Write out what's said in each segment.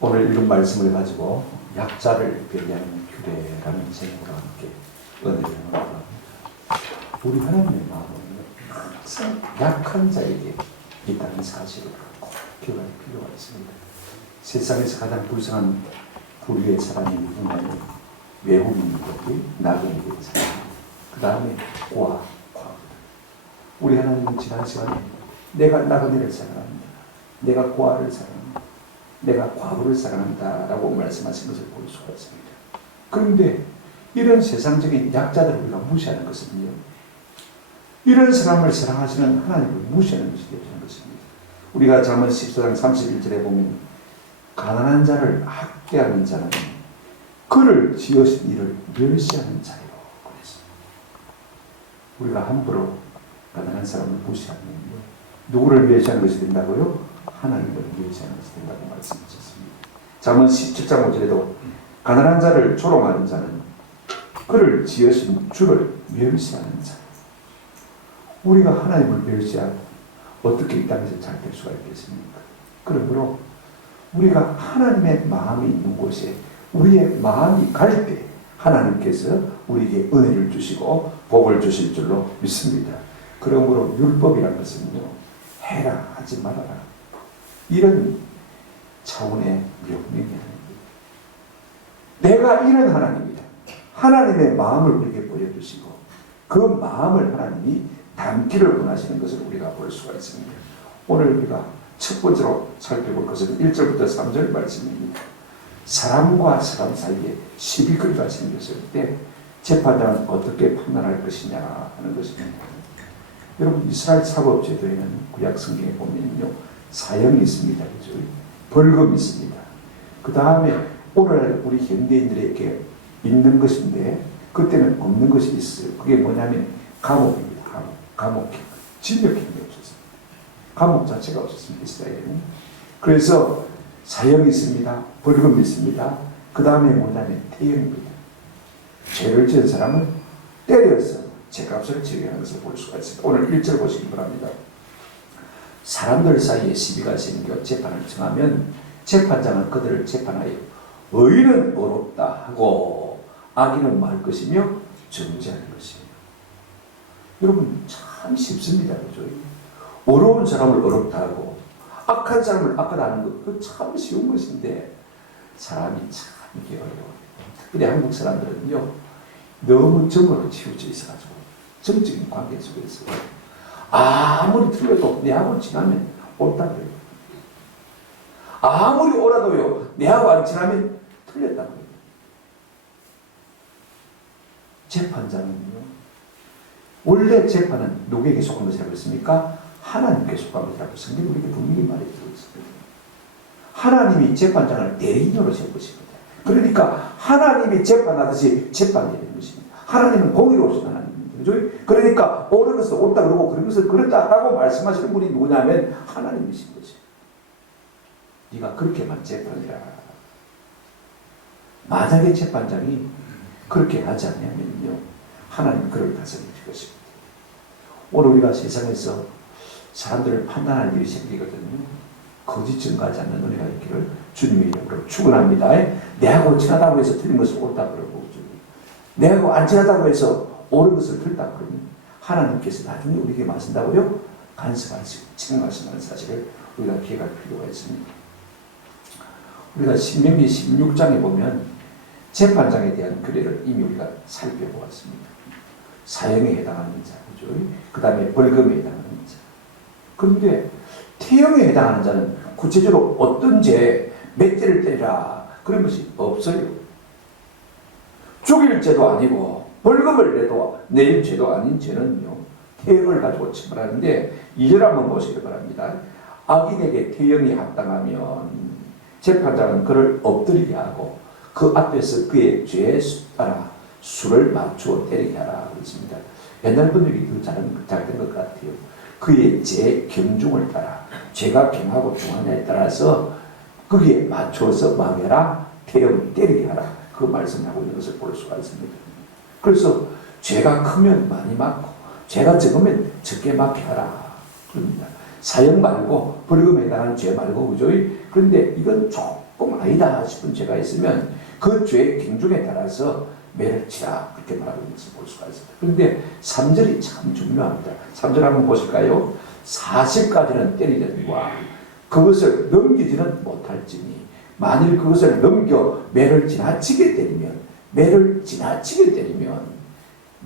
오늘 읽은 말씀을 가지고 약자를 배려하는 규례라는 제목으로 함께 은혜를 나누고 합니다. 우리 하나님의 마음은 항상 약한 자에게 있다는 사실을 꼭 기억할 필요가 있습니다. 세상에서 가장 불쌍한 부류의 사람이 누구냐면 외국인들이 나그네인 사람, 그 다음에 고아, 우리 하나님은 지난 시간에 내가 나그네를 사랑합니다, 내가 고아를 사랑합니다, 내가 과부를 사랑한다 라고 말씀하신 것을 볼 수가 있습니다. 그런데 이런 세상적인 약자들을 우리가 무시하는 것은요, 이런 사람을 사랑하시는 하나님을 무시하는 것이 되는 것입니다. 우리가 잠언 14장 31절에 보면 가난한 자를 학대하는 자는 그를 지으신 이를 멸시하는 자요 그랬습니다. 우리가 함부로 가난한 사람을 무시하면요, 누구를 멸시하는 것이 된다고요? 하나님을 멸시하는 것이 된다고 말씀하셨습니다. 잠언 17장 5절에도 가난한 자를 조롱하는 자는 그를 지으신 주를 멸시하는 자. 우리가 하나님을 멸시하고 어떻게 이 땅에서 잘 될 수가 있겠습니까? 그러므로 우리가 하나님의 마음이 있는 곳에 우리의 마음이 갈 때 하나님께서 우리에게 은혜를 주시고 복을 주실 줄로 믿습니다. 그러므로 율법이라는 것은요, 해라 하지 말아라, 이런 차원의 명령이 아닙니다. 내가 이런 하나님이다, 하나님의 마음을 우리에게 보여주시고 그 마음을 하나님이 담기를 원하시는 것을 우리가 볼 수가 있습니다. 오늘 우리가 첫 번째로 살펴볼 것은 1절부터 3절 말씀입니다. 사람과 사람 사이에 시비거리가 생겼을 때 재판장은 어떻게 판단할 것이냐 하는 것입니다. 여러분, 이스라엘 사법제도에는 구약 성경에 보면요, 사형이 있습니다. 그죠? 벌금이 있습니다. 그 다음에 오늘 우리 현대인들에게 있는 것인데 그때는 없는 것이 있어요. 그게 뭐냐면 감옥입니다. 감옥. 징역형이 없었습니다. 감옥 자체가 없었습니다. 이스라엘에는. 그래서 사형이 있습니다. 벌금이 있습니다. 그 다음에 뭐냐면 태형입니다. 죄를 지은 사람을 때려서 죄값을 지게 것을 볼 수가 있습니다. 오늘 1절 보시기 바랍니다. 사람들 사이에 시비가 생겨 재판을 정하면 재판장은 그들을 재판하여 의인은 어렵다 하고 악인은 말 것이며 정죄할 것이며. 여러분, 참 쉽습니다. 그죠? 어려운 사람을 어렵다 하고 악한 사람을 악하다 하는 것, 그 참 쉬운 것인데 사람이 참 이게 어려워요. 특별히 한국 사람들은요, 너무 정으로 치우쳐 있어가지고 정적인 관계 속에 있어요. 아무리 틀려도 내하고 지나면 옳다 그래요. 아무리 옳아도요, 내하고 안 지나면 틀렸다 그래요. 재판장은요, 원래 재판은 누구에게 속한 것이라고 했습니까? 하나님께 속한 것이라고 성경이 우리에게 분명히 말해주고 있습니다. 하나님이 재판장을 대리인으로 세운 것입니다. 그러니까 하나님이 재판하듯이 재판되는 것입니다. 하나님은 공의로우신 하나님입니다. 그죠? 그러니까 옳은 것을 옳다 그러고 그런 것을 그렇다라고 말씀하시는 분이 누구냐면 하나님이신 거죠. 네가 그렇게만 재판해라. 만약에 재판장이 그렇게 하지 않냐면요, 하나님 그를 다스릴 것입니다. 오늘 우리가 세상에서 사람들을 판단할 일이 생기거든요. 거짓 증거하지 않는 은혜가 있기를 주님의 이름으로 축원합니다. 내하고 친하다고 해서 틀린 것을 옳다 그러고, 내하고 안 친하다고 해서 옳은 것을 틀다 그러면 하나님께서 나중에 우리에게 마신다고요? 간섭하시고 책망하시는 사실을 우리가 기억할 필요가 있습니다. 우리가 신명기 16장에 보면 재판장에 대한 규례를 이미 우리가 살펴보았습니다. 사형에 해당하는 자, 그죠? 그 다음에 벌금에 해당하는 자. 그런데 태형에 해당하는 자는 구체적으로 어떤 죄, 몇 죄를 때리라 그런 것이 없어요. 죽일 죄도 아니고 벌금을 내릴 죄도 아닌 죄는요, 태형을 가지고 처벌하는데 2절 한번 보시기 바랍니다. 악인에게 태형이 합당하면 재판장은 그를 엎드리게 하고 그 앞에서 그의 죄에 따라 수를 맞추어 때리게 하라 그랬습니다. 옛날 분들이 더 잘된 것 같아요. 그의 죄 경중을 따라, 죄가 경하고 중하냐에 따라서 거기에 맞춰서 망해라, 태형을 때리게 하라, 그 말씀하고 있는 것을 볼 수가 있습니다. 그래서 죄가 크면 많이 맞고 죄가 적으면 적게 맞게 하라 그럽니다. 사형 말고 벌금에 해당하는 죄 말고, 그죠? 그런데 이건 조금 아니다 싶은 죄가 있으면 그 죄의 경중에 따라서 매를 치라 그렇게 말하고 있는 것을 볼 수가 있습니다. 그런데 3절이 참 중요합니다. 3절 한번 보실까요? 40까지는 때리려니와 그것을 넘기지는 못할지니 만일 그것을 넘겨 매를 지나치게 때리면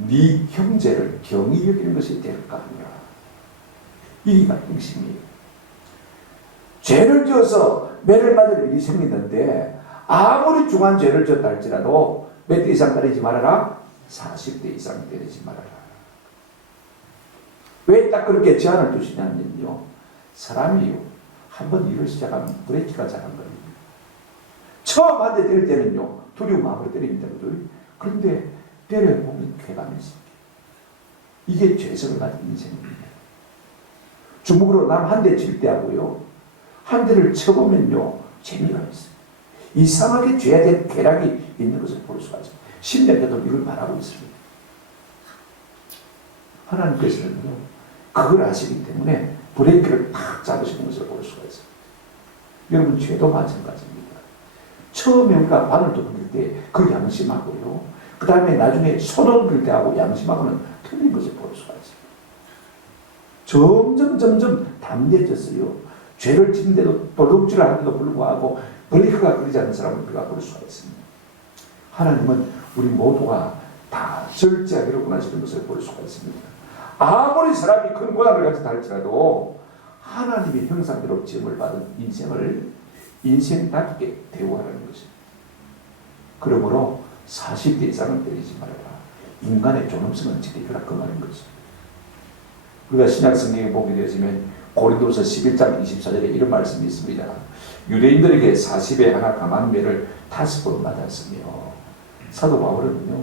네 형제를 경히 여기는 것이 될까 하니라. 이가 핵심이에요. 죄를 지어서 매를 맞을 일이 생기는데 아무리 중한 죄를 지었다 할지라도 몇 대 이상 때리지 말아라? 40대 이상 때리지 말아라. 왜 딱 그렇게 제한을 두시냐면요, 사람이요 한번 일을 시작하면 브레이크가 잘안 걸립니다. 처음 한 대 때릴 때는요 두려움 마음으로 때립니다. 그런데 때려보면 쾌감이 있습니다. 이게 죄성을 가진 인생입니다. 주먹으로 남 한 대 칠 때하고요 한 대를 쳐보면요 재미가 있어요. 이상하게 죄에 대한 쾌락이 있는 것을 볼 수가 있어요. 10년 돼도 이걸 말하고 있습니다. 하나님께서는요 그걸 아시기 때문에 브레이크를 팍 잡으시는 것을 볼 수가 있어요. 여러분 죄도 마찬가지입니다. 처음에 우리가 바늘도 긁을 때 그 양심하고요 그 다음에 나중에 손을 긁을 때하고 양심하고는 틀린 것을 볼 수가 있어요. 점점 담대해졌어요. 죄를 짓는데도 또 룩지를 하는데도 불구하고 브레이크가 걸리지 않는 사람을 우리가 볼 수가 있습니다. 하나님은 우리 모두가 다 절제하기를 원하시는 것을 볼 수가 있습니다. 아무리 사람이 큰 고난을 가졌다 할지라도 하나님의 형상대로 지음을 받은 인생을 인생답게 대우하라는 것입니다. 그러므로 40대 이상은 때리지 말아라. 인간의 존엄성은 지키라 그 말인 것입니다. 우리가 신약성경에 보게 되어지면 고린도서 11장 24절에 이런 말씀이 있습니다. 유대인들에게 40에 하나 감한 매를 5번 맞았으며 사도 바울은요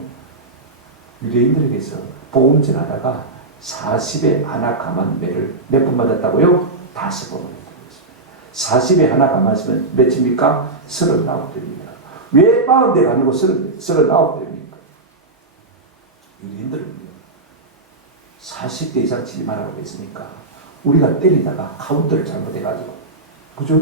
유대인들에게서 복음 전하다가 40에 하나 감한 매를 몇 번 맞았다고요? 5번 맞았습니다. 40에 하나 감았으면 몇입니까? 39대입니다. 왜 40대가 아니고 39대입니까? 유대인들은요 40대 이상 치지 말라고 했으니까 우리가 때리다가 카운트를 잘못해가지고 그죠?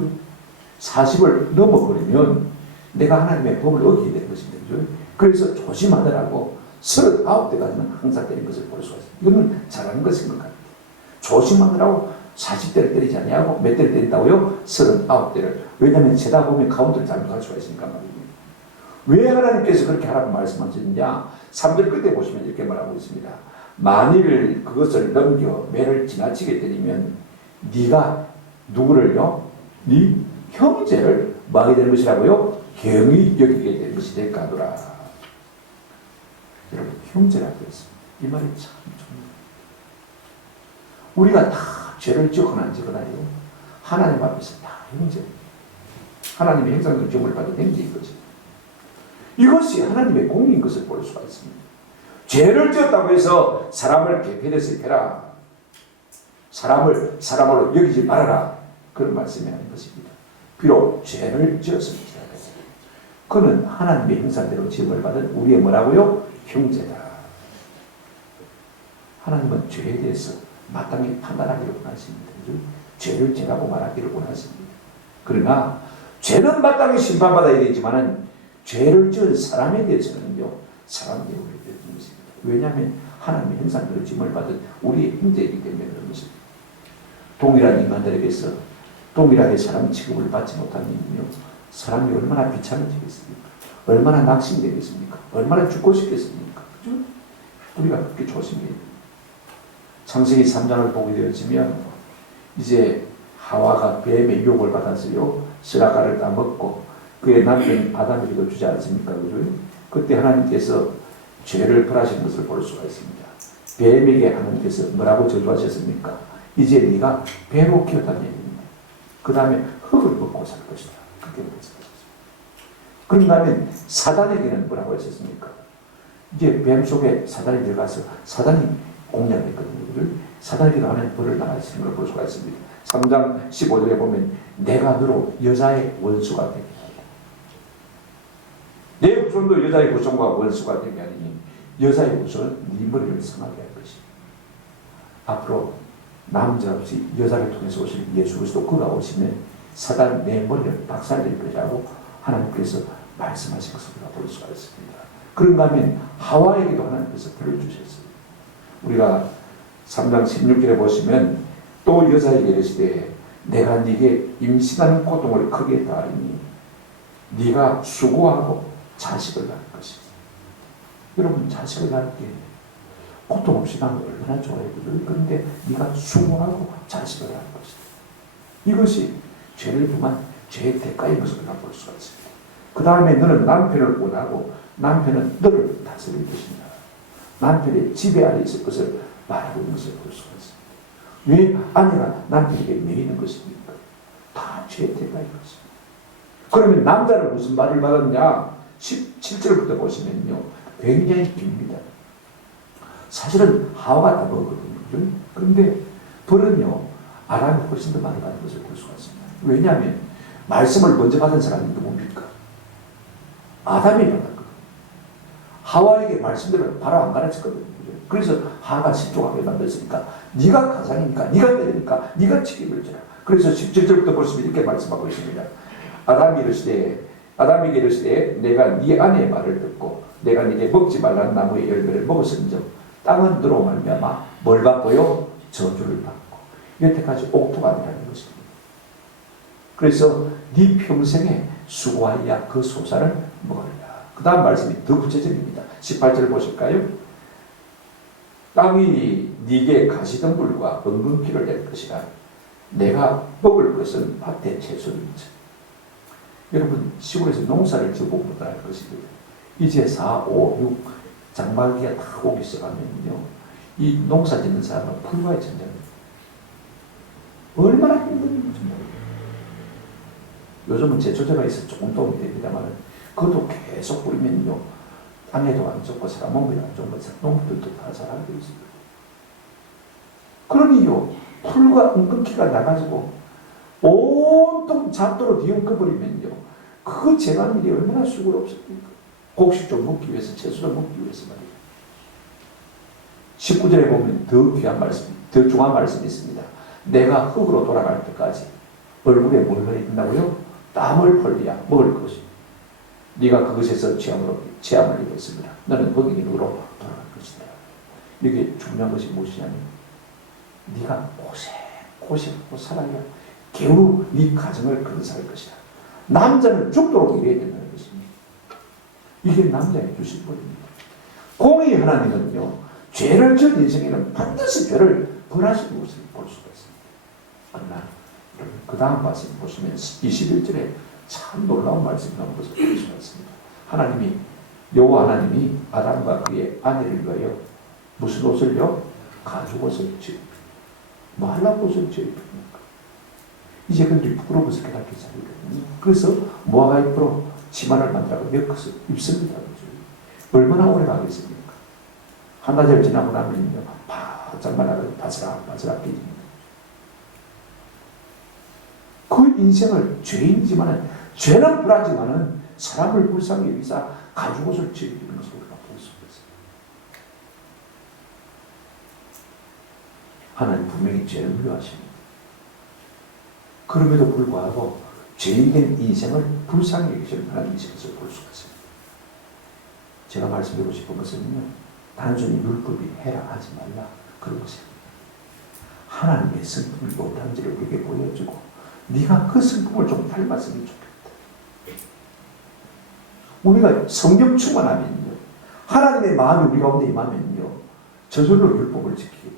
40을 넘어버리면 내가 하나님의 법을 어기게 되는 것입니다. 그죠? 그래서 조심하더라고 39대까지는 항상 때린 것을 볼 수가 있어요. 이거는 잘하는 것인 것 같아요. 조심하더라고 40대를 때리지 아니하고 몇 대를 때린다고요? 39대를. 왜냐하면 재다 보면 카운트를 잘못할 수가 있으니까 말입니다. 왜 하나님께서 그렇게 하라고 말씀하셨느냐? 3절 끝에 보시면 이렇게 말하고 있습니다. 만일 그것을 넘겨 매를 지나치게 때리면 네가 누구를요? 네 형제를 뭐 하게 되는 것이라고요? 경히 여기게 되는 것이 될까 하더라. 여러분 형제라고 했습니다. 이 말이 참 중요해요. 우리가 다 죄를 지었거나 안 지거나요 하나님 앞에서 다 형제, 하나님의 형상으로 지음을 받은 형제인 것입니다. 이것이 하나님의 공인 것을 볼 수가 있습니다. 죄를 지었다고 해서 사람을 개편해서 해라, 사람으로 여기지 말아라, 그런 말씀이 아닌 것입니다. 비록 죄를 지었습니다. 그는 하나님의 형상대로 지음을 받은 우리의 뭐라고요? 형제다. 하나님은 죄에 대해서 마땅히 판단하기를 원하십니다. 죄를 죄라고 말하기를 원하십니다. 그러나 죄는 마땅히 심판받아야 되지만은 죄를 지은 사람에 대해서는요 사람 대우를 해주는 것입니다. 왜냐하면 하나님의 형상대로 지음을 받은 우리의 형제이기 때문에 그런 것입니다. 동일한 인간들에게서 동일하게 사람 취급을 받지 못하면요 사람이 얼마나 비참해지겠습니까? 얼마나 낙심되겠습니까? 얼마나 죽고 싶겠습니까? 그죠? 우리가 그렇게 조심해야 됩니다. 창세기 3장을 보게 되어지면 이제 하와가 뱀의 유혹을 받았어요. 스라가를 따먹고 그의 남편 아담에게도 주지 않습니까? 그죠? 그때 하나님께서 죄를 벌하신 것을 볼 수가 있습니다. 뱀에게 하나님께서 뭐라고 저주하셨습니까? 이제 네가 배로 키워다니는 그 다음에 흙을 먹고 살 것이다. 그렇게 말씀하셨습니다. 그런 다음에 사단에게는 뭐라고 하셨습니까? 이제 뱀 속에 사단이 들어가서 사단이 공략을 했거든요. 사단에게 하나님 벌을 나가시는 걸 볼 수가 있습니다. 3장 15절에 보면 내가 너로 여자의 원수가 되게 하리라. 내 후손도 여자의 후손과 원수가 되게 하리니 여자의 후손은 네 머리를 상하게 할 것이다. 앞으로 남자 없이 여자를 통해서 오실 예수 그리스도 그가 오시면 사단 내 머리를 박살낼 것이라고 하나님께서 말씀하신 것을 우리가 볼 수가 있습니다. 그런가 하면 하와에게도 하나님께서 불러주셨어요. 우리가 3장 16절에 보시면 또 여자에게 이르시되 내가 네게 임신하는 고통을 크게 다하리니 네가 수고하고 자식을 낳을 것이다. 여러분, 자식을 낳을 때 고통 없이 나면 얼마나 좋아요. 그런데 네가 수고하고 자식을 낳을 것이다. 이것이 죄를 범한 죄의 대가인 것을 우리가 볼 수가 있습니다. 그 다음에 너는 남편을 원하고 남편은 너를 다스릴 것이다. 남편의 지배 아래 있을 것을 말하고 있는 것을 볼 수가 있습니다. 왜 아내가 남편에게 매이는 것입니까? 다 죄의 대가인 것입니다. 그러면 남자는 무슨 말을 받았냐? 17절부터 보시면요, 굉장히 깁니다. 사실은 하와가 다 먹었거든요. 그런데 벌은요, 아람이 훨씬 더 많이 받은 것을 볼 수가 있습니다. 왜냐하면 말씀을 먼저 받은 사람이 누굽니까? 아담이 받았거든요. 하와에게 말씀대로 바로 안 가르쳤거든요. 그래서 하가 신족하게 만들었으니까 네가 가장이니까, 네가 때리니까 네가 책임을 져라. 그래서 17절부터 보시면 이렇게 말씀하고 있습니다. 아담이 이르시되 내가 네 아내의 말을 듣고 내가 네게 먹지 말라는 나무의 열매를 먹었은즉 땅은 너로 말미암아 뭘 받고요? 저주를 받고. 여태까지 옥토가 아니라는 것입니다. 그래서 네 평생에 수고하여 그 소사를 먹으리라. 그 다음 말씀이 더 구체적입니다. 18절을 보실까요? 땅이 네게 가시덤불과 은근키를 낼 것이라. 내가 먹을 것은 밭의 채소인지. 여러분, 시골에서 농사를 지어보면 알 것이거든요. 이제 4, 5, 6 장마기가 다 오기 시작하면요, 이 농사 짓는 사람은 불과의 전쟁입니다. 얼마나 힘든지 모르겠어요. 요즘은 제초제가 있어서 조금 도움이 됩니다만 그것도 계속 뿌리면요, 땅에도 안 좋고 사람 몸에도 안 좋은 것을 농부들도 다 잘 알고 있습니다. 그러니요, 풀과 은근키가 나가지고 온통 잡도로 뒤엉켜버리면요, 그 재가는 일이 얼마나 수고롭습니까? 곡식 좀 먹기 위해서, 채소 좀 먹기 위해서 말이에요. 19절에 보면 더 귀한 말씀, 더 중요한 말씀이 있습니다. 내가 흙으로 돌아갈 때까지 얼굴에 뭘 흘려야 된다고요? 땀을 흘려야 먹을 것이. 네가 그것에서 체함을 입었습니다. 너는 흙으로 돌아갈 것이다. 이게 중요한 것이 무엇이냐면 네가 고생하고 살아야 겨우 네 가정을 건설할 것이다. 남자는 죽도록 일해야 된다는 것입니다. 이게 남자의 주신 법입니다. 공의 하나님은요, 죄를 지은 인생에는 반드시 죄를 벌하시는 것을 볼 수가 있습니다. 그러나 그 다음 말씀 보시면 21절에 참 놀라운 말씀이 나온 것을 볼 수가 있습니다. 하나님이, 여호와 하나님이 아담과 그의 아내를 위하여 무슨 옷을요? 가죽옷을 지읍니다. 뭐 하려고 옷을 지읍니까? 이제 그들이 부끄러워서 깨닫게 자리거든요. 그래서 모아가 입으로 치마를 만들고 엮어서 입습니다. 얼마나 오래 가겠습니까? 한나절 지나고 나면요, 바짝 말라서 바스락바스락 깨집니다. 그 인생을 죄인이지만은, 죄는 불하지만은 사람을 불쌍히 여기사 가죽옷을 지어주는 것을 우리가 볼 수가 있습니다. 하나님 분명히 죄를 미워하십니다. 그럼에도 불구하고 죄인된 인생을 불쌍히 여기시는 하나님이신 것을 볼 수가 있습니다. 제가 말씀드리고 싶은 것은요, 단순히 율법이 해라 하지 말라 그런 것입니다. 하나님의 성품을 못한지를 우리에게 보여주고 네가 그 성품을 좀 닮았으면 좋겠다. 우리가 성령 충만하면요, 하나님의 마음이 우리 가운데 임하면요, 저절로 율법을 지키게 되죠.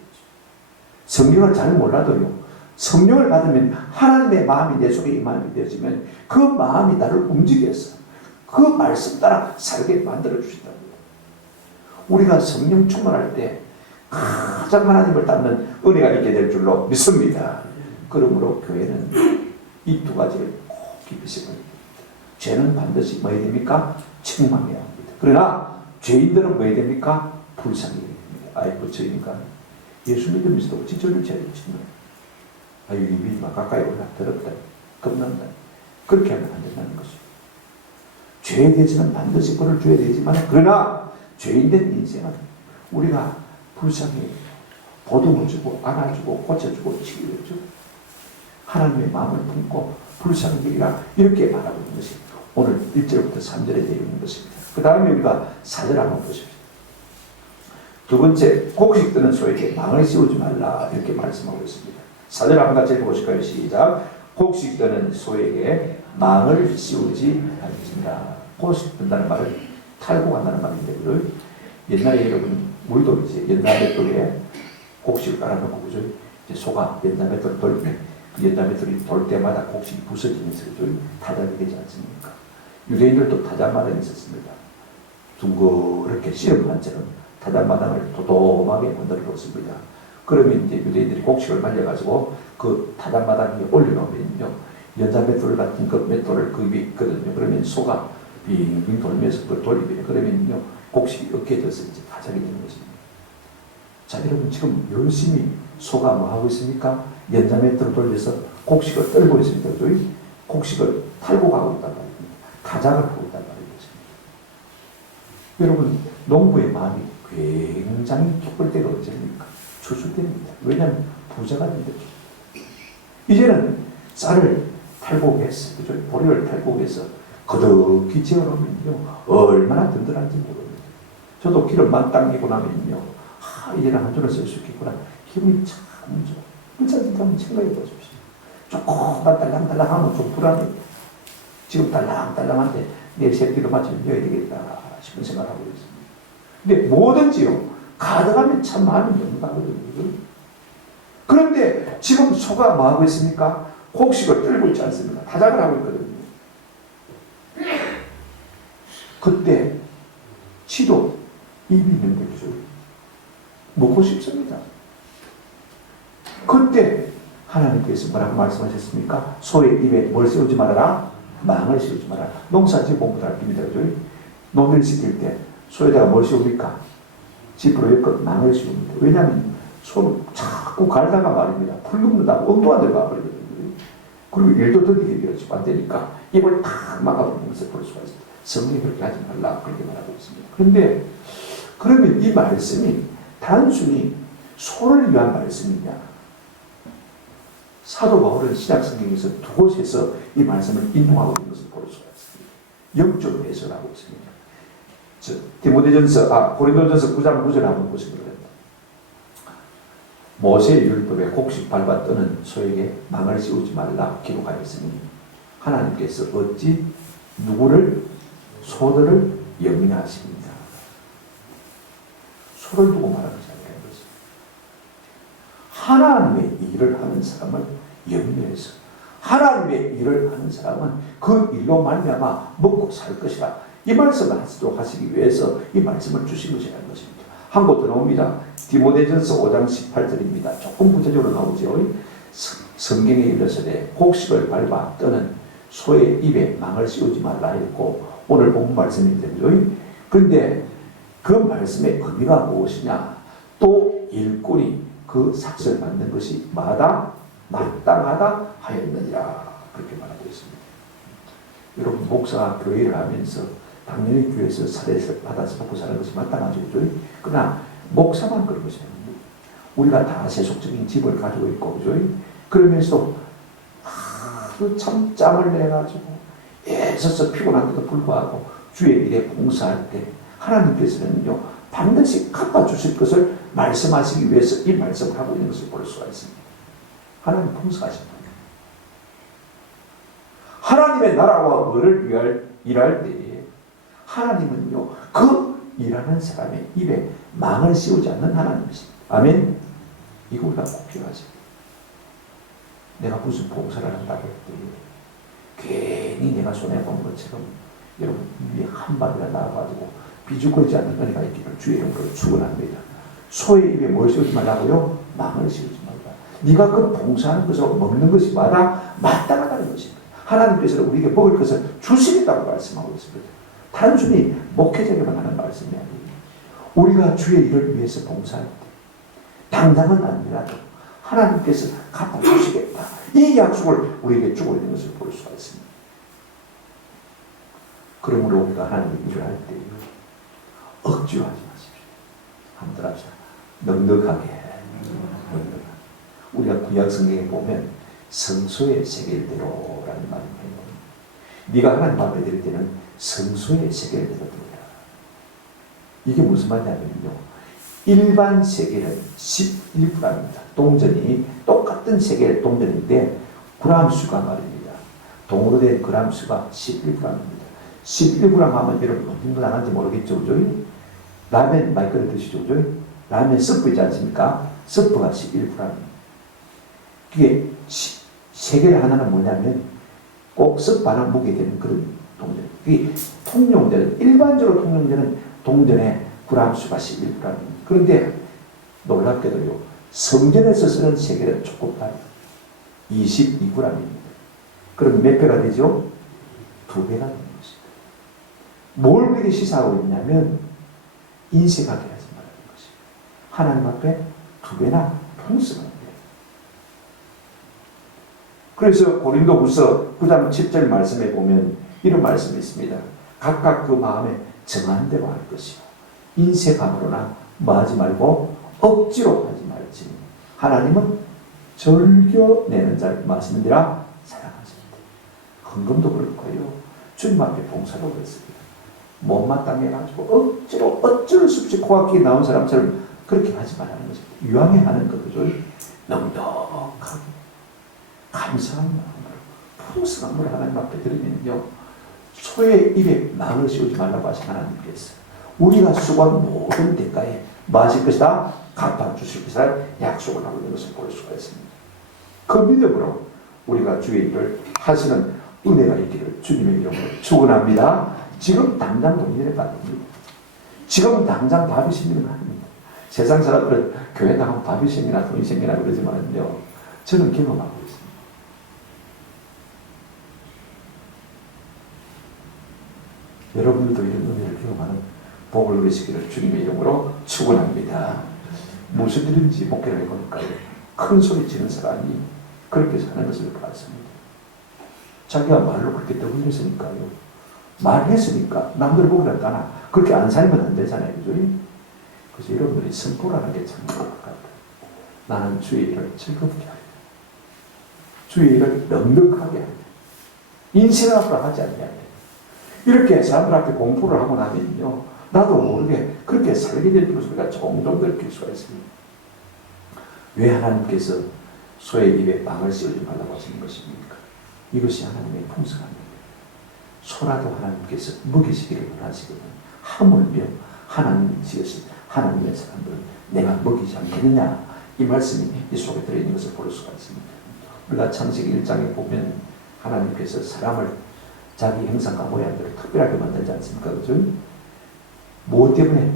성경을 잘 몰라도요, 성령을 받으면 하나님의 마음이 내 속에 임하게 되어지면 그 마음이 나를 움직여서 그 말씀 따라 살게 만들어 주신답니다. 우리가 성령 충만할 때 가장 하나님을 닮는 은혜가 있게 될 줄로 믿습니다. 그러므로 교회는 이 두 가지를 꼭 깊이 생각해야 됩니다. 죄는 반드시 뭐 해야 됩니까? 책망해야 합니다. 그러나 죄인들은 뭐 해야 됩니까? 불쌍해야 됩니다. 아이고, 저희니까 예수 믿으면서도 지절을 지어야 됩니다. 아유, 입이 막 가까이 올라 더럽다, 겁난다. 그렇게 하면 안 된다는 것이죠. 죄에 대해서는 반드시 벌을 줘야 되지만, 그러나 죄인된 인생은 우리가 불쌍히 보듬어주고 안아주고 고쳐주고 치료해주고 하나님의 마음을 품고 불쌍하리라 이렇게 말하고 있는 것이 오늘 1절부터 3절에 되어 있는 것입니다. 그 다음에 우리가 4절 한번 보십시오. 두 번째, 곡식 뜨는 소에게 망을 씌우지 말라 이렇게 말씀하고 있습니다. 4절 한번 같이 읽어보실까요? 시작. 곡식 뜨는 소에게 망을 씌우지 말지니라. 곡식 뜬다는 말은 탈곡한다는 말인데, 그죠? 옛날에 여러분 우리도 이제 옛날 맷돌에 곡식을 깔아놓고, 그죠? 이제 소가 옛날 맷돌을 돌리면 그 옛날 맷돌이 돌 때마다 곡식이 부서지면서, 그죠? 타작이 되지 않습니까? 유대인들도 타작마당이 있었습니다. 둥그렇게 씨름반처럼 타작마당을 도톰하게 만들어 놓습니다. 그러면 이제 유대인들이 곡식을 말려가지고 그 타작마당 위에 올려놓으면요, 연자 맷돌 같은 그 맷돌을 그 위에 있거든요. 그러면 소가 빙빙 돌면서 그걸 돌리면, 그러면요, 곡식이 으깨져서 이제 타작이 되는 것입니다. 자, 여러분 지금 열심히 소가 뭐 하고 있습니까? 연자 맷돌을 돌려서 곡식을 떨고 있습니다. 그죠? 곡식을 탈곡하고 있단 말입니다. 타작을 하고 있단 말입니다. 여러분, 농부의 마음이 굉장히 기쁠 때가 언제입니까? 추수 때입니다. 왜냐하면 부자가 된다. 이제는 쌀을 탈곡해서, 그죠? 보리를 탈곡해서 거듭히 재워놓으면요, 얼마나 든든한지 모릅니다. 저도 기름만 당기고 나면요, 이제는 한 주를 쓸 수 있겠구나. 기분이 참 좋아. 진짜 한번 생각해 보십시오. 조금만 딸랑딸랑하면 좀 불안해요. 지금 딸랑딸랑한데 내일 새끼도 마치면 넣어야 되겠다 싶은 생각을 하고 있습니다. 근데 뭐든지요, 가득하면 참 마음이 영광하거든요. 그런데 지금 소가 뭐 하고 있습니까? 곡식을 떨고 있지 않습니까? 타작을 하고 있거든요. 그때 지도 입이 있는 거죠. 먹고 싶습니다. 그때 하나님께서 뭐라고 말씀하셨습니까? 소의 입에 뭘 씌우지 말아라? 망을 씌우지 말아라. 농사지은 공부도 할 겁니다. 그죠? 농을 시킬 때 소에다가 뭘 씌웁니까? 집으로 엮어 망을 씌웁니다. 왜냐하면 소는 자꾸 갈다가 말입니다. 풀 굽는다고 엉뚱한 데로 가버리거든요. 그리고 일도 더디게 되어지면 안 되니까 입을 탁 막아버리는 것을 볼 수가 있습니다. 성경이 그렇게 하지 말라 그렇게 말하고 있습니다. 그런데 그러면 이 말씀이 단순히 소를 위한 말씀이냐? 사도 바울은 신약 성경에서 두 곳에서 이 말씀을 인용하고 있는 것을 볼 수가 있습니다. 영적으로 해석하고 있습니다. 고린도전서 9장 9절에 한번 보시면 됩니다. 모세의 율법에 곡식 밟아 뜨는 소에게 망을 씌우지 말라 기록하였으니 하나님께서 어찌 누구를 소들을 영위하십니다. 소를 두고 말하는 자라는 것입니다. 하나님의 일을 하는 사람을 영위해서 하나님의 일을 하는 사람은 그 일로 말미암아 먹고 살 것이다. 이 말씀을 하시기 위해서 이 말씀을 주신 것이라는 것입니다. 한 곳 더 나옵니다. 디모데전서 5장 18절입니다. 조금 구체적으로 나오죠. 성경에 일러서되 곡식을 밟아 떠는 소의 입에 망을 씌우지 말라 했고, 오늘 본 말씀인데요. 그런데 그 말씀의 의미가 무엇이냐? 또 일꾼이 그 삭슬 받는 것이 마땅하다 하였느니라 그렇게 말하고 있습니다. 여러분, 목사가 교회를 하면서 당연히 교회에서 사례를 받아서 먹고 사는 것이 마땅하죠. 그러나 목사만 그런 것이 아닙니다. 우리가 다 세속적인 집을 가지고 있고, 그죠? 그러면서 참 짬을 내가지고 애써서 피곤한데도 불구하고 주의 일에 봉사할 때 하나님께서는요, 반드시 갚아주실 것을 말씀하시기 위해서 이 말씀을 하고 있는 것을 볼 수가 있습니다. 하나님 봉사하신 분이에요. 하나님의 나라와 의를 일할 때에 하나님은요, 그 일하는 사람의 입에 망을 씌우지 않는 하나님이십니다. 아멘. 이거 우리가 꼭 필요하죠. 내가 무슨 봉사를 한다고 했더니 괜히 내가 손해본 것처럼 여러분 위에 한 마디가 나와가지고 비죽거리지 않는 은혜가 있기를 주의 이름으로 축원합니다. 소의 입에 뭘 씌우지 말라고요? 망을 씌우지 말라. 네가 그 봉사하는 것을 먹는 것이 마땅하다는 것입니다. 하나님께서는 우리에게 먹을 것을 주시겠다고 말씀하고 있습니다. 단순히 목회자에게만 하는 말씀이 아니에요. 우리가 주의 일을 위해서 봉사할 때 당장은 아니라도 하나님께서 갚아주시겠다. 이 약속을 우리에게 주고 있는 것을 볼 수가 있습니다. 그러므로 우리가 하나님의 일을 할 때 억지로 하지 마십시오. 한번 합시다. 넉넉하게. 우리가 구약 성경에 보면 성소의 세겔대로라는 말이에요. 네가 하나님 앞에 드릴 때는 성소의 세겔대로 드리라. 이게 무슨 말이냐면요, 일반 세겔은 11g입니다. 동전이 똑같은 세겔 동전인데 그람 수가 말입니다. 동으로 된 그람 수가 11g입니다. 11g 하면 여러분 어떤 거 나간지 모르겠죠, 그죠? 라면 많이 끓여 드시죠, 그죠? 라면 스프 있지 않습니까? 스프가 11g입니다. 그게 세겔 하나는 뭐냐면 꼭 스프 하나 묵게 되는 그런 동전. 그게 통용되는, 일반적으로 통용되는 동전의 그람 수가 11g입니다. 그런데 놀랍게도요, 성전에서 쓰는 세겔은 조금 다르다. 22g입니다. 그럼 몇 배가 되죠? 2배가 되는 것입니다. 뭘 그렇게 시사하고 있냐면 인색하게 하지 말라는 것입니다. 하나님 앞에 2배나 풍성한 거예요. 그래서 고린도후서 9장 10절 말씀에 보면 이런 말씀이 있습니다. 각각 그 마음에 정한 대로 할 것이요, 인색함으로나 뭐하지 말고 억지로 하지 말지. 하나님은 즐겨내는 자를 말씀인데라 사랑하십니다. 헌금도 그렇고요, 주님 앞에 봉사도 그렇습니다. 못마땅해가지고 억지로 어쩔 수 없이 코앞에 나온 사람처럼 그렇게 하지 말라는 것입니다. 유황에 하는 것도 넉넉하게 감사한 마음으로 풍성한 걸 하나님 앞에 드리면요, 소의 입에 망을 씌우지 말라고 하신 하나님께서 우리가 수고한 모든 대가에 마실 것이다, 갚아주실 것이다 약속을 하고 있는 것을 볼 수가 있습니다. 그 믿음으로 우리가 주의 일을 하시는 은혜가 있기를 주님의 이름으로 축원합니다. 지금 당장 돈을 받습니다. 지금 당장 밥이 생기는 아닙니다. 세상 사람들은 교회 나가면 밥이 생기나 돈이 생기나 그러지만요, 저는 경험하고 있습니다. 여러분들도 이런 은혜를 경험하는 복을 누리시기를 주님의 이름으로 축원합니다. 무슨 일인지 목회를 해보니까요, 큰 소리 치는 사람이 그렇게 사는 것을 봤습니다. 자기가 말로 그렇게 떠올렸으니까요, 말했으니까 남들 보기는 따나 그렇게 안 살면 안 되잖아요, 그죠? 그래서 여러분들이 선포라는 게 참 좋을 것 같아요. 나는 주의 일을 즐겁게 하리라. 주의 일을 넉넉하게 하리라. 인생 앞으로 하지 않냐. 이렇게 사람들 앞에 공포를 하고 나면요, 나도 모르게 그렇게 살게 될 소리가 종종 들킬 수가 있습니다. 왜 하나님께서 소의 입에 망을 씌우지 말라고 하시는 것입니까? 이것이 하나님의 풍성함입니다. 소라도 하나님께서 먹이시기를 원하시거든. 하물며 하나님이 지으신 하나님의 사람들은 내가 먹이지 않겠느냐, 이 말씀이 이 속에 들어있는 것을 볼 수가 있습니다. 우리가 창세기 1장에 보면 하나님께서 사람을 자기 형상과 모양대로 특별하게 만들지 않습니까? 그죠? 무엇 때문에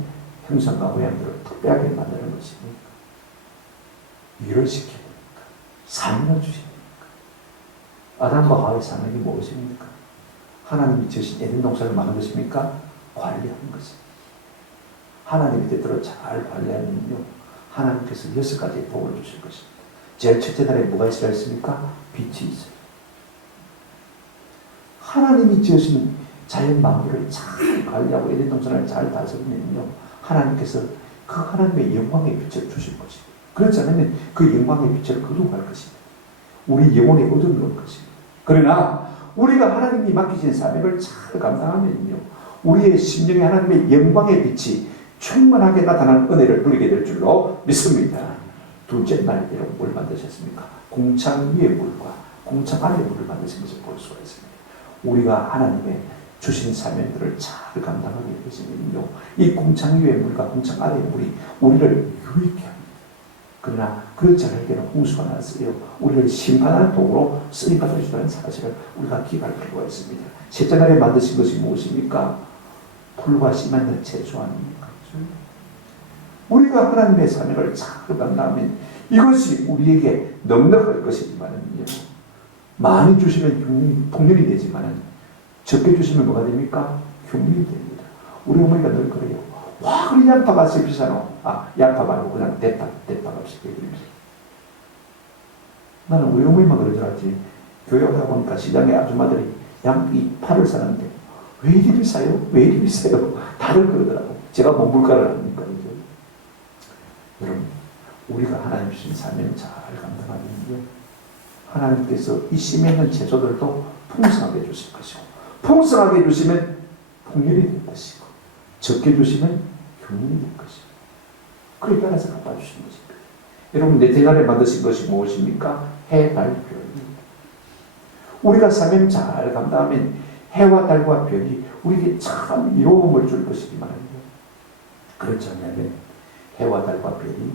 형상과 모양대로 특별하게 만드는 것입니까? 일을 시킵니까? 삶을 주십니까? 아담과 하와의 삶이 무엇입니까? 하나님이 지으신 에덴 동산을 만든 것입니까? 관리하는 것입니다. 하나님의 뜻대로 잘 관리하면요, 하나님께서 6가지의 복을 주실 것입니다. 제일 첫째 날에 뭐가 있어야 했습니까? 빛이 있어요. 하나님이 지으신 자연 만물을 잘 관리하고 에덴 동산을 잘 다스리면요, 하나님께서 그 하나님의 영광의 빛을 주실 것입니다. 그렇지 않으면 그 영광의 빛을 거두어갈 것입니다. 우리 영혼에 얻어놓을 것입니다. 그러나 우리가 하나님이 맡기신 사명을 잘 감당하면요, 우리의 심령에 하나님의 영광의 빛이 충만하게 나타나는 은혜를 누리게 될 줄로 믿습니다. 둘째 날에는 뭘 만드셨습니까? 공창 위의 물과 공창 아래의 물을 만드신 것을 볼 수가 있습니다. 우리가 하나님의 주신 사명들을 잘 감당하게 되시면요, 이 공창 위의 물과 공창 아래의 물이 우리를 유익게 합니다. 그러나 그렇지 않을 때는 홍수가 났어요. 우리를 심판하는 도구로 쓰임받아 주시다는 사실을 우리가 기억할 필요가 있습니다. 셋째 날에 만드신 것이 무엇입니까? 풀과 씨 만든 채소 아닙니까? 우리가 하나님의 사명을 잘 감당하면 이것이 우리에게 넉넉할 것이지만은요, 많이 주시면 풍년이 되지만은 적게 주시면 뭐가 됩니까? 흉년이 됩니다. 우리 어머니가 늘 그래요. 와, 그래 양파가 세 비싸노? 아, 양파 말고 그냥 대파 값이 되겠습니다. 나는 우리 어머니만 그러지 않지. 교회 오다 보니까 시장에 아줌마들이 이 파를 사는데 왜 이리 비싸요? 왜 이리 비싸요? 다들 그러더라고. 제가 뭐 물가를 합니까? 그죠? 여러분, 우리가 하나님 주신 사명 잘 감당하면요, 하나님께서 이 심에 있는 채소들도 풍성하게 해주실 것이고, 풍성하게 해주시면 풍년이 될 것이고, 적게 주시면 흉년이 될 것이고, 그에 따라서 갚아주시는 것입니다. 여러분, 내 대가를 만드신 것이 무엇입니까? 해, 달, 별입니다. 우리가 사명 잘 감당하면 해와 달과 별이 우리에게 참 이로움을 줄 것이지만요, 그렇지 않으면 해와 달과 별이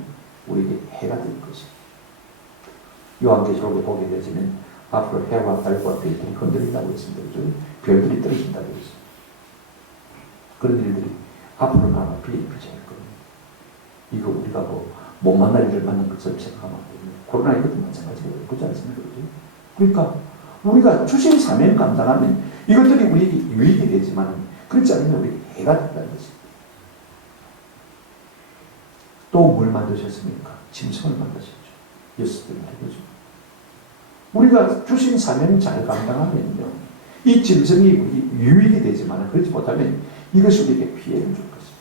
우리에게 해가 될 것입니다. 요한계시록에 보게 되지만 앞으로 해와 달과 별이 흔들린다고 했습니다. 그죠? 별들이 떨어진다고 했습니다. 그런 일들이 앞으로는 아마 비일비재할 겁니다. 이거 우리가 못 만날 일을 만난 것처럼 생각하면 안 됩니다. 코로나 이것도 마찬가지예요. 그렇지 않습니까? 그러니까 우리가 주신 사명 감당하면 이것들이 우리에게 유익이 되지만, 그렇지 않으면 우리에게 해가 된다는 것입니다. 또 뭘 만드셨습니까? 짐승을 만드셨죠. 예수들 말이죠. 우리가 주신 사명 잘 감당하면요, 이 짐승이 우리 유익이 되지만, 그렇지 못하면 이것이 우리에게 피해를 줄 것입니다.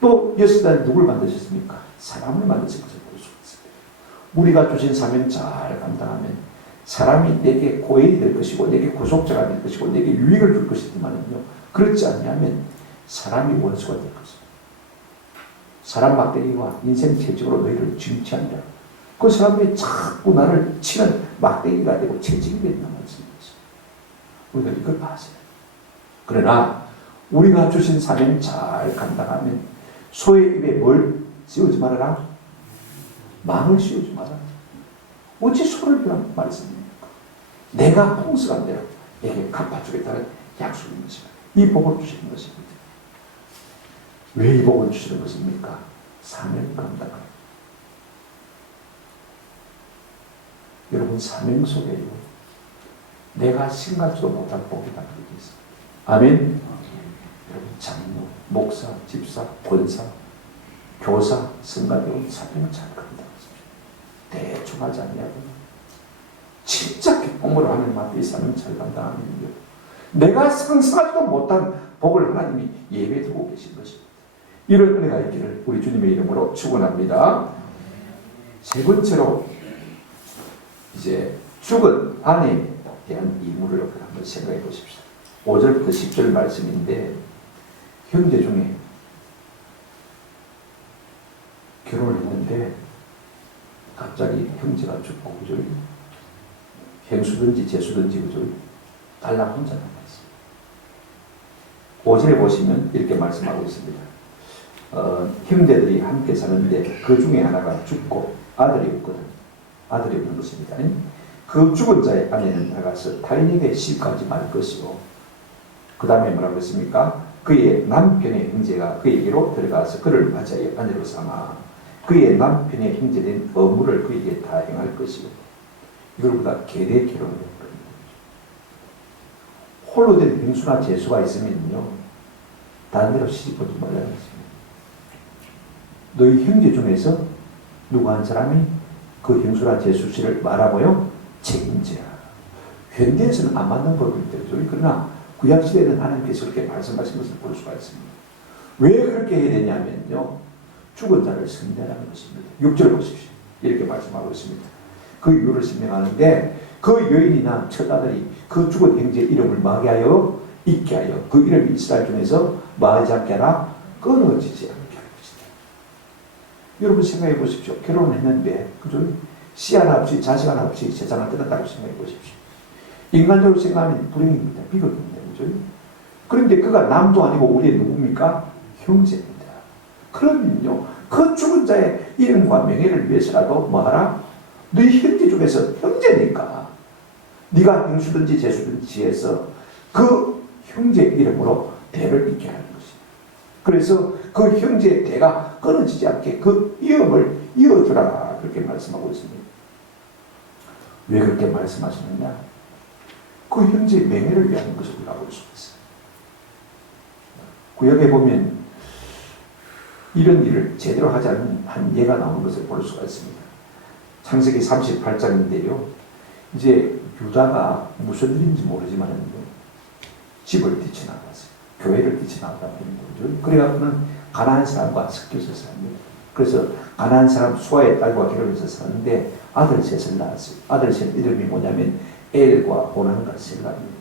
또 예수들 누굴 만드셨습니까? 사람을 만드신 것을 볼 수 있습니다. 우리가 주신 사명 잘 감당하면 사람이 내게 고인이 될 것이고, 내게 구속자가 될 것이고, 내게 유익을 줄 것이지만요, 그렇지 않으면 사람이 원수가 될 것입니다. 사람 막대기와 인생 채찍으로 너희를 징치한다. 그 사람이 자꾸 나를 치는 막대기가 되고 채찍이 된다는 말씀입니다. 우리가 이걸 아세요. 그러나 우리가 주신 사명 잘 감당하면 소의 입에 뭘 씌우지 말아라? 망을 씌우지 말아라. 어찌 소를 비란 말씀입니까? 내가 풍성한 대로 내게 갚아주겠다는 약속인 것입니다. 이 복을 주시는 것입니다. 왜 이 복을 주시는 것입니까? 사명 감당하라. 여러분, 사명 속에요, 내가 생각지도 못한 복이 담겨 있습니다. 아멘. 여러분, 장로, 목사, 집사, 권사, 교사, 성가대원 사명을 잘 감당하십시오. 대충 하지 않냐고요. 진짜 기쁨으로 하는 앞에 이 사명을 잘 감당하면요, 내가 상상하지도 못한 복을 하나님이 예배에 두고 계신 것입니다. 이런 은혜가 있기를 우리 주님의 이름으로 축원합니다. 세 번째로, 이제 죽은 아내에 대한 이물을 한번 생각해 보십시오. 5절부터 10절 말씀인데, 형제 중에 결혼을 했는데 갑자기 형제가 죽고, 그죠? 행수든지 재수든지, 그죠? 딸랑 혼자 남아있어요. 5절에 보시면 이렇게 말씀하고 있습니다. 형제들이 함께 사는데 그 중에 하나가 죽고 아들이 없거든. 아들이 없는 것입니다. 그 죽은 자의 아내는 나가서 타인에게 시집가지 말 것이고, 그 다음에 뭐라고 했습니까? 그의 남편의 형제가 그에게로 들어가서 그를 맞이하여 아내로 삼아 그의 남편의 형제된 어물을 그에게 다 행할 것이고, 이걸 보다 계대 결혼을 했거든요. 홀로 된 형수나 재수가 있으면요, 다른 데로 시집오지 말라는 것입니다. 너희 형제 중에서 누구 한 사람이 그 형수나 재수씨를 말하고요, 책임져라. 현대에서는 안 맞는 법인데, 그러나 구약시대에는 하나님께서 그렇게 말씀하신 것을 볼 수가 있습니다. 왜 그렇게 해야 되냐면요, 죽은 자를 성대하는 것입니다. 6절 보십시오. 이렇게 말씀하고 있습니다. 그 이유를 설명하는데, 그 여인이나 처자들이 그 죽은 형제 이름을 마게 하여 잊게 하여 그 이름이 이스라엘 중에서 마하지 않게 하라, 끊어지지 않게 할 것이다. 여러분 생각해 보십시오. 결혼했는데, 그죠? 씨 하나 없이 자식 하나 없이 세상을 떠났다고 생각해 보십시오. 인간적으로 생각하면 불행입니다. 비극입니다. 그죠? 그런데 그가 남도 아니고 우리의 누굽니까? 형제입니다. 그러면요, 그 죽은 자의 이름과 명예를 위해서라도 뭐하라? 너희 형제 중에서 형제니까 네가 형수든지 재수든지 해서 그 형제 이름으로 대를 잇게 하는 것입니다. 그래서 그 형제의 대가 끊어지지 않게 그 이음을 이어주라, 그렇게 말씀하고 있습니다. 왜 그렇게 말씀하시느냐? 그 형제의 명예를 위한 것을 우리가 볼 수가 있어요. 구약에 보면 이런 일을 제대로 하지 않은 한 예가 나오는 것을 볼 수가 있습니다. 창세기 38장인데요. 이제 유다가 무슨 일인지 모르지만 집을 뛰쳐나갔어요. 교회를 뛰쳐나갔다. 그래갖고는 가나안 사람과 섞여서 삽니다. 그래서 가난한 사람 수아의 딸과 결혼해서 사는데 아들 셋을 낳았어요. 아들 셋 이름이 뭐냐면 엘과 오난과 셀라입니다.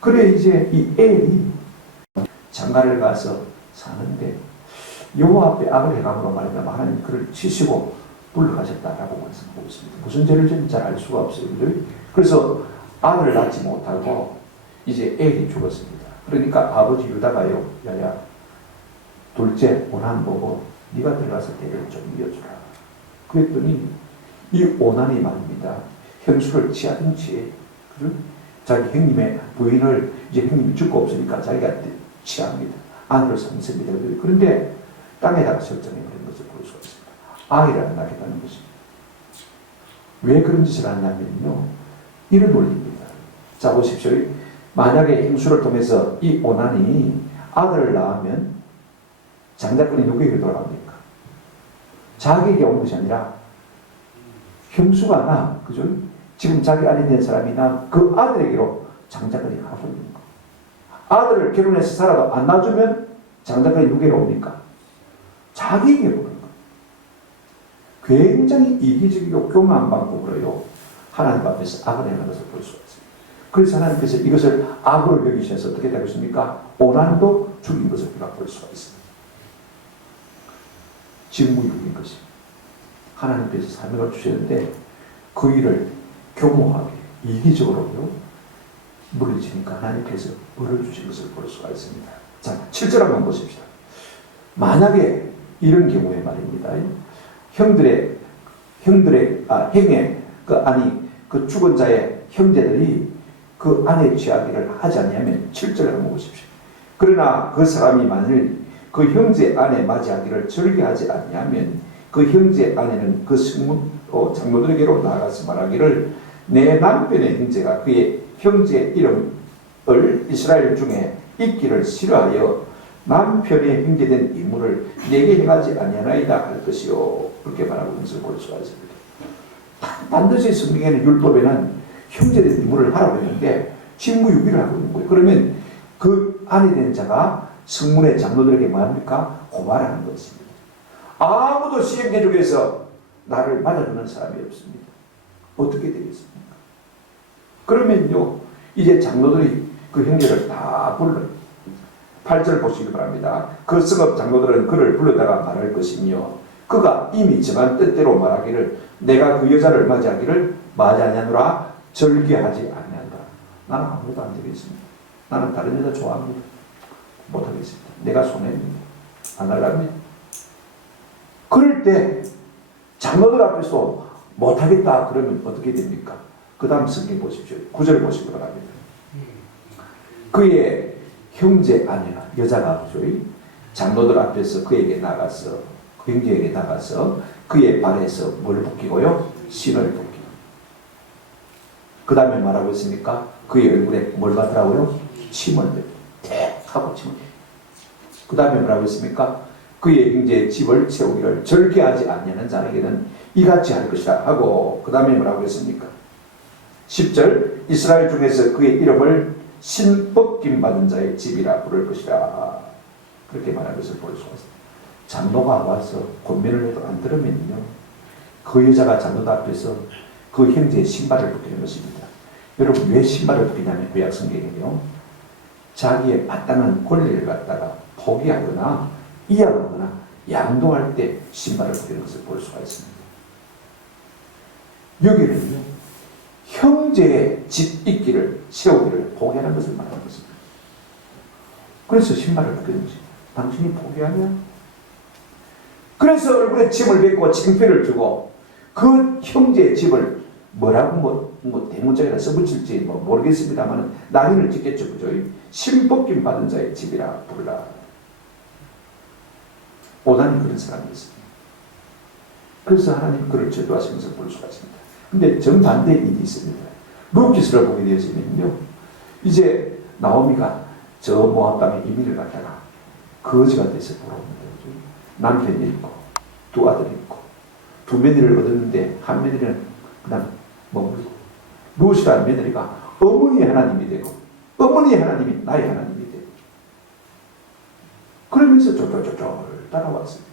그래 이제 이 엘이 장가를 가서 사는데 여호와 앞에 악을 행함으로 말미암아 하나님 그를 치시고 불러가셨다라고 말씀하고 있습니다. 무슨 죄를 지은지 잘 알 수가 없어요. 그래서 아들을 낳지 못하고 이제 엘이 죽었습니다. 그러니까 아버지 유다가요, 야야 둘째 오난 보고 네가 들어가서 대를 좀 이어주라. 그랬더니 이 오난이 말입니다. 형수를 취하던 채 자기 형님의 부인을 이제 형님이 죽고 없으니까 자기가 취합니다. 아내를 삼습니다. 그런데 땅에다가 설정해버린 것을 볼 수가 있습니다. 아이를 안 낳겠다는 것입니다. 왜 그런 짓을 하냐면요, 이런 논리입니다. 자 보십시오. 만약에 형수를 통해서 이 오난이 아들을 낳으면 장자권이 누구에게 돌아갑니까? 자기에게 온 것이 아니라 형수가 나, 그죠? 지금 자기 아내 된 사람이 나 그 아들에게로 장자권이 가고 있는 거. 아들을 결혼해서 살아도 안 낳아주면 장자권이 누구에게 옵니까? 자기에게 오는 거. 굉장히 이기적이고 교만한 방법으로요, 하나님 앞에서 악을 행하는 것을 볼 수가 있습니다. 그래서 하나님께서 이것을 악으로 여기셔서 어떻게 되고 있습니까? 오난도 죽인 것을 우리가 볼 수가 있습니다. 직무유기인 것입니다. 하나님께서 사명을 주셨는데 그 일을 교모하게 이기적으로요 물리치니까 하나님께서 벌을 주신 것을 볼 수가 있습니다. 자, 7절 한번 보십시다. 만약에 이런 경우에 말입니다. 형의 그 죽은 자의 형제들이 그 아내의 취하기를 하지 않냐면 7절을 한번 보십시오. 그러나 그 사람이 만일 그 형제 아내 맞이하기를 절개하지 않냐면 그 형제 아내는 그 승문 장로들에게로 나아가서 말하기를 내 남편의 형제가 그의 형제 이름을 이스라엘 중에 읽기를 싫어하여 남편의 형제된 이물을 내게 행하지 아니하나이다 할 것이요. 그렇게 말하고 있는 것을 볼 수가 있습니다. 반드시 성경에는 율법에는 형제된 이물을 하라고 했는데 직무유기를 하고 있는 거예요. 그러면 그 아내 된 자가 성문의 장로들에게 뭐합니까? 고발하는 것입니다. 아무도 시행계 중에서 나를 맞아주는 사람이 없습니다. 어떻게 되겠습니까? 그러면요, 이제 장로들이 그 형제를 다 불러요. 8절 보시기 바랍니다. 그 성읍 장로들은 그를 불러다가 말할 것이며 그가 이미 정한 뜻대로 말하기를 내가 그 여자를 맞이하기를 맞이하냐노라 절개하지 아니한다. 나는 아무것도 안 되겠습니다. 나는 다른 여자 좋아합니다. 못하겠습니다. 내가 손해입니다. 안 할랍니다. 그럴 때 장로들 앞에서 못하겠다 그러면 어떻게 됩니까? 그 다음 성경 보십시오. 9절 보시기 바랍니다. 그의 형제 아내가 여자가 장로들 앞에서 그에게 나가서 그 형제에게 나가서 그의 발에서 뭘 벗기고요? 신을 벗기고 그 다음에 말하고 있습니까? 그의 얼굴에 뭘 받으라고요? 침을 하고 침을 그 다음에 뭐라고 했습니까? 그의 형제의 집을 채우기를 절개하지 않냐는 자에게는 이같이 할 것이라 하고 그 다음에 뭐라고 했습니까? 10절 이스라엘 중에서 그의 이름을 신벗김 받은 자의 집이라 부를 것이라 그렇게 말한 것을 볼 수가 있습니다. 장로가 와서 권면을 해도 안 들으면요 그 여자가 장로들 앞에서 그 형제의 신발을 벗기는 것입니다. 여러분 왜 신발을 벗기냐면 구약 성경에요 자기의 마땅한 권리를 갖다가 포기하거나 이양하거나 양도할 때 신발을 벗기는 것을 볼 수가 있습니다. 여기는요 형제의 집 있기를 세우기를 포기하는 것을 말하는 것입니다. 그래서 신발을 벗기는 것입니다. 당신이 포기하면 그래서 얼굴에 침을 뱉고 징표를 주고 그 형제의 집을 뭐라고 대문짝에다 써붙일지 모르겠습니다만 낙인을 찍겠죠. 그죠? 신벗김 받은 자의 집이라 부르라. 오난이 그런 사람이었습니다. 그래서 하나님 그를 저주하시면서 볼 수가 있습니다. 근데 정반대의 일이 있습니다. 룻기스를 보게 되어지면요 이제 나오미가 저 모압 땅에 이민을 갔다가 거지가 돼서 돌아옵니다. 남편이 있고 두 아들이 있고 두 며느리를 얻었는데 한 며느리는 그냥 머물고 룻이라는 며느리가 어머니의 하나님이 되고 어머니의 하나님이 나의 하나님이 되고 그러면서 쫄쫄쫄쫄 따라왔습니다.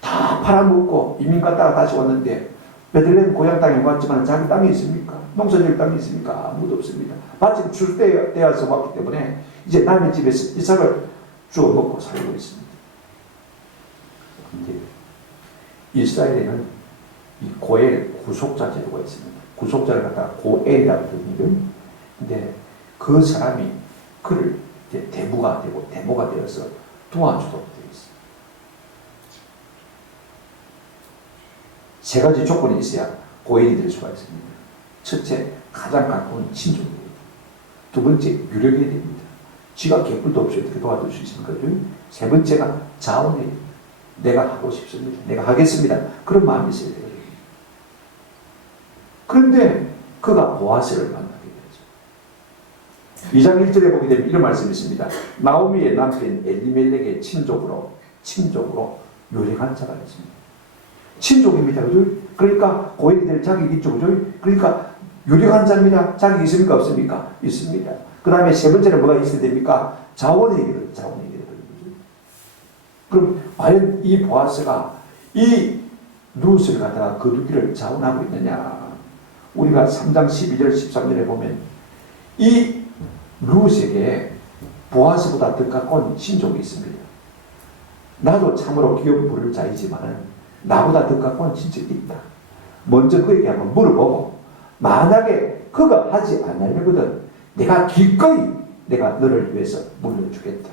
다 팔아먹고 이민 갔다가 다시 왔는데 베들레헴 고향 땅에 왔지만 자기 땅이 있습니까? 농사질 땅이 있습니까? 아무도 없습니다. 마침 출세되어서 왔기 때문에 이제 남의 집에서 이삭을 주워 먹고 살고 있습니다. 근데 이스라엘에는 이 고엘 구속자 제도가 있습니다. 구속자를 갖다가 고엘이라고 부르거든요. 근데 그 사람이 그를 이제 대부가 되고 대모가 되어서 도와주도록 되어 있습니다. 세 가지 조건이 있어야 고엘이 될 수가 있습니다. 첫째, 가장 가까운 친족이에요. 두 번째, 유력해야 됩니다. 지가 개뿔도 없이 어떻게 도와줄 수 있습니까? 세 번째가 자원이에요. 내가 하고 싶습니다. 내가 하겠습니다. 그런 마음이 있어야 돼요. 그런데 그가 보아스를 만나게 되죠. 2장 1절에 보게 되면 이런 말씀이 있습니다. 나오미의 남편 엘리멜렉의 친족으로 요령한 자가 있습니다. 친족입니다. 그죠? 그러니까 고인이 될 자격이 있죠. 그죠? 그러니까 유력한 자입니다. 자격이 있습니까? 없습니까? 있습니다. 그 다음에 세 번째는 뭐가 있어야 됩니까? 자원의 길을, 자원의 길을. 그럼 과연 이 보아스가 이 룻을 갖다가 거두기를 자원하고 있느냐? 우리가 3장 12절 13절에 보면 이 룻에게 보아스보다 더 가까운 친족이 있습니다. 나도 참으로 기업 부를 자이지만 나보다 더 가까운 친척이 있다. 먼저 그에게 한번 물어보고 만약에 그가 하지 않으려거든 내가 기꺼이 내가 너를 위해서 물려주겠다.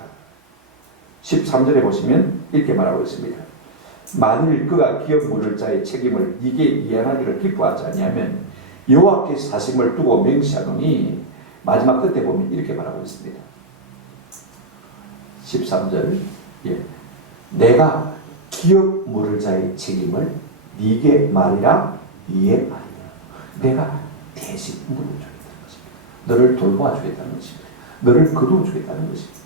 13절에 보시면 이렇게 말하고 있습니다. 만일 그가 기업 물을 자의 책임을 네게 이행하기를 기뻐하지 아니하면 여호와께 사심을 두고 맹세하노니 마지막 끝에 보면 이렇게 말하고 있습니다. 13절 내가 기업 물을 자의 책임을 네게 말이라 이해하리라. 내가 대신 물어주겠다는 것입니다. 너를 돌봐주겠다는 것입니다. 너를 거두어주겠다는 것입니다.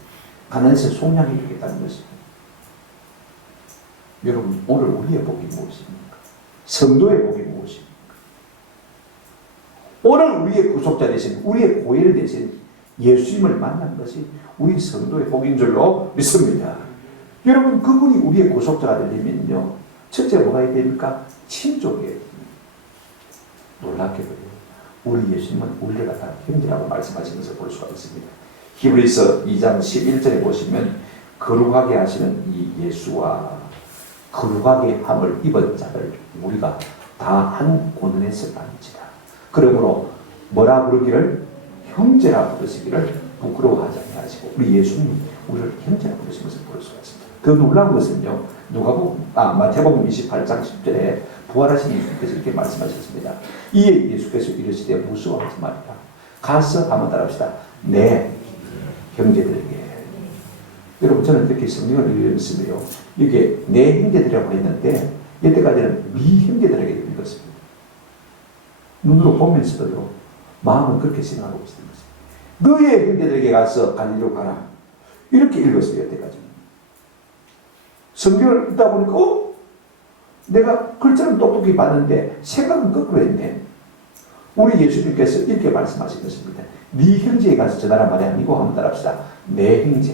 가난에서 속량해 주겠다는 것입니다. 여러분 오늘 우리의 복이 무엇입니까? 성도의 복이 무엇입니까? 오늘 우리의 구속자 대신 우리의 고엘 대신 예수님을 만난 것이 우리 성도의 복인 줄로 믿습니다. 여러분 그분이 우리의 구속자가 되려면요 첫째 뭐가 해야 됩니까? 친족이에요. 놀랍게도요 우리 예수님은 우리를 갖다 형제라고 말씀하신 것을 볼 수가 있습니다. 히브리서 2장 11절에 보시면 거룩하게 하시는 이 예수와 거룩하게 함을 입은 자를 우리가 다 한 고난에서 나누지라. 그러므로 뭐라 부르기를 형제라 부르시기를 부끄러워하지 아니하시고 우리 예수님이 우리를 형제라 부르신 것을 볼 수가 있습니다. 더 놀라운 것은요 마태복음 28장 10절에 부활하신 예수께서 이렇게 말씀하셨습니다. 이에 예수께서 이르시되 무서워하지 말라. 가서 한번 따라합시다. 내 형제들에게. 여러분 저는 이렇게 성경을 읽으면요 이게 내 형제들이라고 했는데 이때까지는 네 형제들에게 읽었습니다. 눈으로 보면서도요 마음은 그렇게 생각하고 있습니다. 너의 형제들에게 가서 갈리로 가라 이렇게 읽었어요. 이때까지 성경을 읽다 보니까 내가 글자는 똑똑히 봤는데 생각은 거꾸로 했네. 우리 예수님께서 이렇게 말씀하신 것입니다. 네 형제에 가서 전하란 말이 아니고 한번 따라합시다. 내 형제.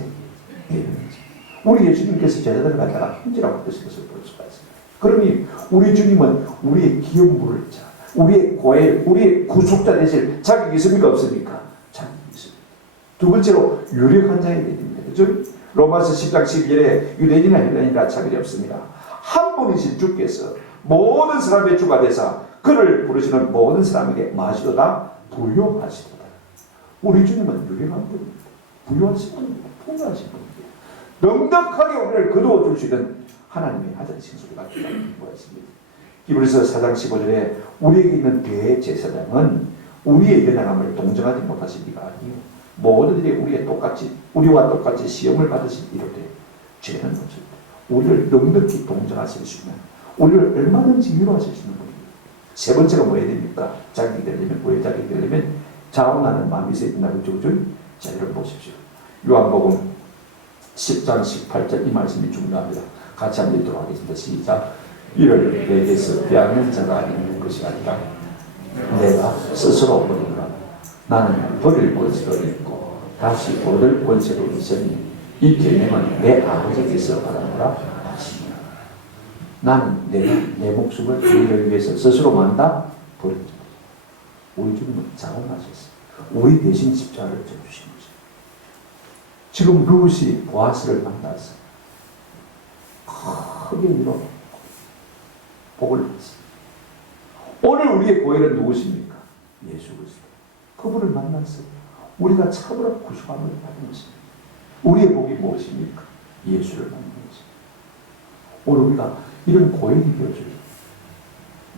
내 형제. 우리 예수님께서 제자들을 갖다가 형제라고 하신 것을 볼 수가 있습니다. 그러니 우리 주님은 우리의 기업 물을 자, 우리의 고엘, 우리의 구속자 되실 자격이 있습니까? 없습니까? 자격이 있습니다. 두 번째로 유력한 자에게 됩니다. 그죠? 로마서 10장 12절에 유대인이나 헬라인이나 차별이 없습니다. 한 분이신 주께서 모든 사람의 주가 되사 그를 부르시는 모든 사람에게 마시도다 부요하시도다. 우리 주님은 유력한 분입니다. 부요하신 분입니다. 풍요하신 분입니다. 넉넉하게 우리를 거두어 줄 수 있는 하나님의 하늘 신수가 있습니다. 히브리서 4장 15절에 우리에게 있는 대제사장은 우리의 연약함을 동정하지 못하신 이가 아니요 모든 일에 우리와 똑같이 시험을 받으신 이렇게 죄는 없습니다. 우리를 넉넉히 동정하실 수 있는 우리를 얼마든지 위로하실 수 있는 분입니다. 세 번째가 뭐 해야 됩니까? 자격이 되려면 왜 자격이 되려면 자원하는 마음이 있어야 된다고 그죠? 자 여러분 보십시오. 요한복음 10장 18절 이 말씀이 중요합니다. 같이 한번 읽도록 하겠습니다. 시작. 이를 내게서 빼앗는 자가 있는 것이 아니라 내가 스스로 버리노라. 나는 버릴 권세도 있고 다시 얻을 권세도 있으니 이 계명은 내 아버지께서 받아노라 하시니라. 나는 내 목숨을 너희를 위해서 스스로 만다 버립니다. 우리 주님은 자원하셨어요. 우리 대신 십자가를 져주신 거죠. 지금 루시 보아스를 만나서 크게 이뤄 복을 받습니다. 오늘 우리의 고혈은 누구십니까? 예수 그리스도. 그분을 만나서 우리가 참으로 구속함을 받은 것입니다. 우리의 복이 무엇입니까? 예수를 만나는 것입니다. 오늘 우리가 이런 고혈이 되어줘요.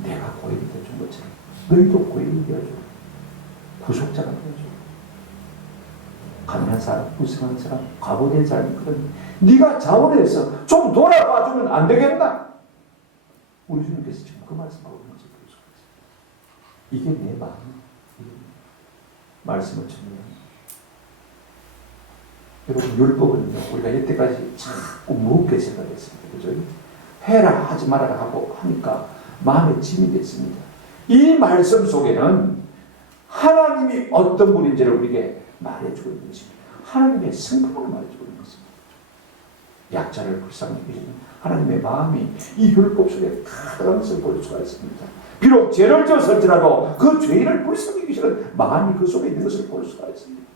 내가 고혈이 되어준 것처럼 너희도 고혈이 되어줘. 구속자가 되어줘. 가난한 사람, 불쌍한 사람, 과부된 사람이 그런 네가 자원해서 좀 돌아봐주면 안 되겠나? 우리 주님께서 지금 그 말씀하고 있는 거죠. 이게 내 마음이에요. 말씀을 전해요. 여러분 율법은요 우리가 여태까지 자꾸 무겁게 생각했습니다. 그죠? 해라 하지 말아라 하고 하니까 마음에 짐이 됐습니다. 이 말씀 속에는 하나님이 어떤 분인지를 우리에게 말해주고 있는 것입니다. 하나님의 성품을 말해주고 있는 것입니다. 약자를 불쌍히 여기시는 하나님의 마음이 이 율법 속에 다 들어가는 것을 볼 수가 있습니다. 비록 죄를 지었을지라도 그 죄인을 불쌍히 여기시는 마음이 그 속에 있는 것을 볼 수가 있습니다.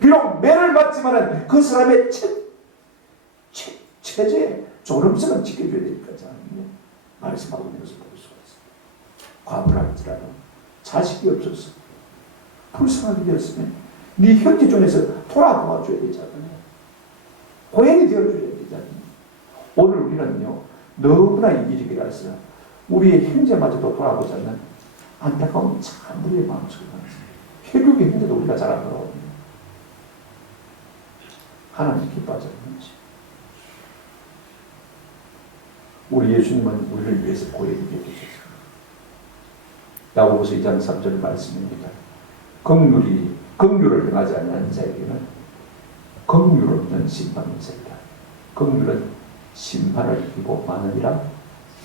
비록 매를 맞지만은 그 사람의 체제에 존엄성은 지켜줘야 되니까 말씀하고 있는 것을 볼 수가 있습니다. 과부를 할지라도 자식이 없어서 불쌍하게 되었으면 네 형제 중에서 돌아보아줘야 되잖아요. 고향이 되어줘야 되잖아요. 오늘 우리는요 너무나 이기적이라서 우리의 형제마저도 돌아보지 않는 안타까운 참 우리의 마음속에 많습니다. 혈육의 형제도 우리가 잘 안 돌아옵니다. 하나님 기뻐하지 않는 것이. 우리 예수님은 우리를 위해서 고혈이 되어주셨습니다. 야고보서 2장 3절 말씀입니다. 긍휼을 행하지 않는 자에게는 긍휼 없는 심판이 있습니다. 긍휼은 심판을 이기고 마느니라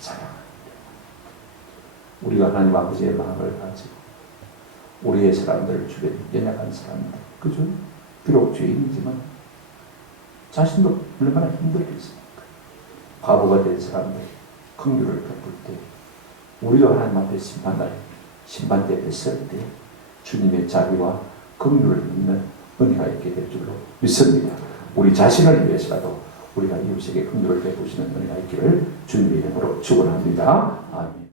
자랑합니다. 우리가 하나님 아버지의 마음을 가지고 우리의 사람들 주변 연약한 사람들 그죠? 비록 죄인이지만 자신도 얼마나 힘들겠습니까? 과부가 된 사람들 긍휼을 베풀 때 우리도 하나님 앞에 심판대에 설 때 주님의 자비와 긍휼을 믿는 은혜가 있게 될 줄로 믿습니다. 우리 자신을 위해서라도 우리가 이웃에게 긍휼을 베푸시는 은혜가 있기를 주님의 이름으로 축원합니다. 아멘.